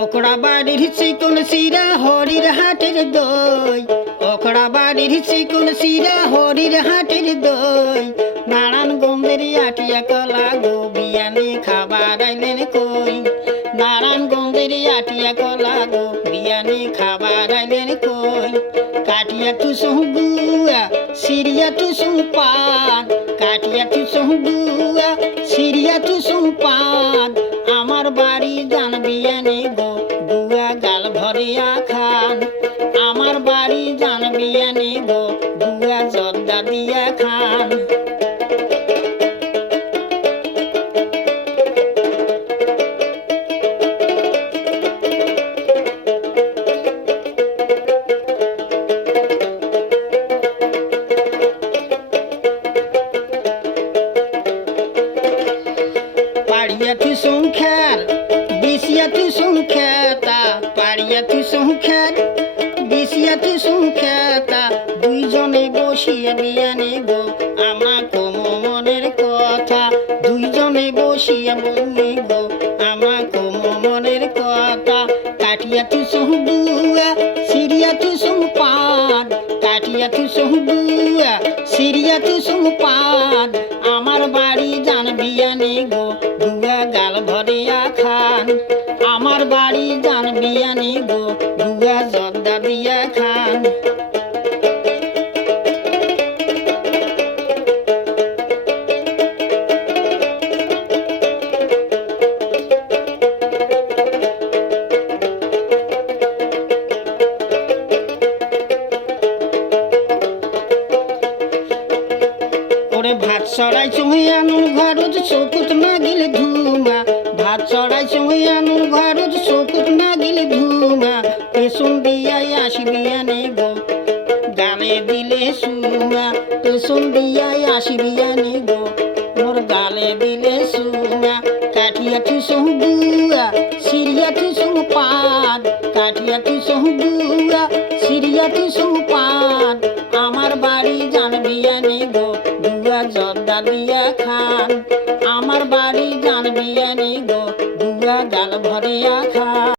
ওকড়া বাড়ির চিকন শিরা হরির হাটের দই, ওকড়া বাড়ির চিকন শিরা হরির হাটের দই। নারায়ণগঞ্জের আটিয়া কলা গো বিয়ানি খাবার আইলেন কই, নারায়ণগঞ্জের আটিয়া কলা গো বিয়ানি খাবার আইলেন কই। কাটিয়া তুসুহ গুয়া সিরিয়া তুসুহ পান, কাটিয়া তুসুহ গুয়া সিরিয়া তুসুহ পান। আমার বাড়ি জান বিয়ানি গো গুয়া গাল ভরিয়া খান, আমার বাড়ি জান বিয়ানি গো গুয়া জর্দা দিয়া খান। পাড়িয়া তুসুহ খ্যার বিশিয়া তুসুহ খেতা, পাড়িয়া তুসুহ খ্যার বিশিয়া তুসুহ খেতা। দুইজনে বসিয়া বিয়ানি গো আমার কোনো মনের কথা, দুইজনে বসিয়া বলি গো আমার কোনো মনের কথা। কাটিয়া তুসুহ বুয়া সিরিয়া তুসুহ পান, কাটিয়া তুসুহ বুয়া সিরিয়া তুসুহ পান। আমার বাড়ি জান বিয়ানি গো গুয়া গাল ভরিয়া খান, আমার বাড়ি জান বিয়ানি গো গুয়া জর্দা দিয়া খান। ভাত চড়াই চুহি আনুর ঘরত চকুত না গিলে ধুমা, ভাত চড়াই চুহি আনুর ঘরত চকুত না গিলে ধুমা। পেছন দিয়াই আসি বিয়ানি গো গালে দিলে সুমা, পেছন দিয়াই আসি বিয়ানি গো মোর গালে দিলে সুমা। কাঠিয়া তুসুহ বুয়া সিরিয়া তুসুহ পান, কাঠিয়া তুসুহ বুয়া সিরিয়া তুসুহ পান। আমার বাড়ি জান বিয়ানি গো গুয়া জর্দা দিয়া খান, আমার বাড়ি জান বিয়ানি গো গুয়া গাল ভরিয়া খান।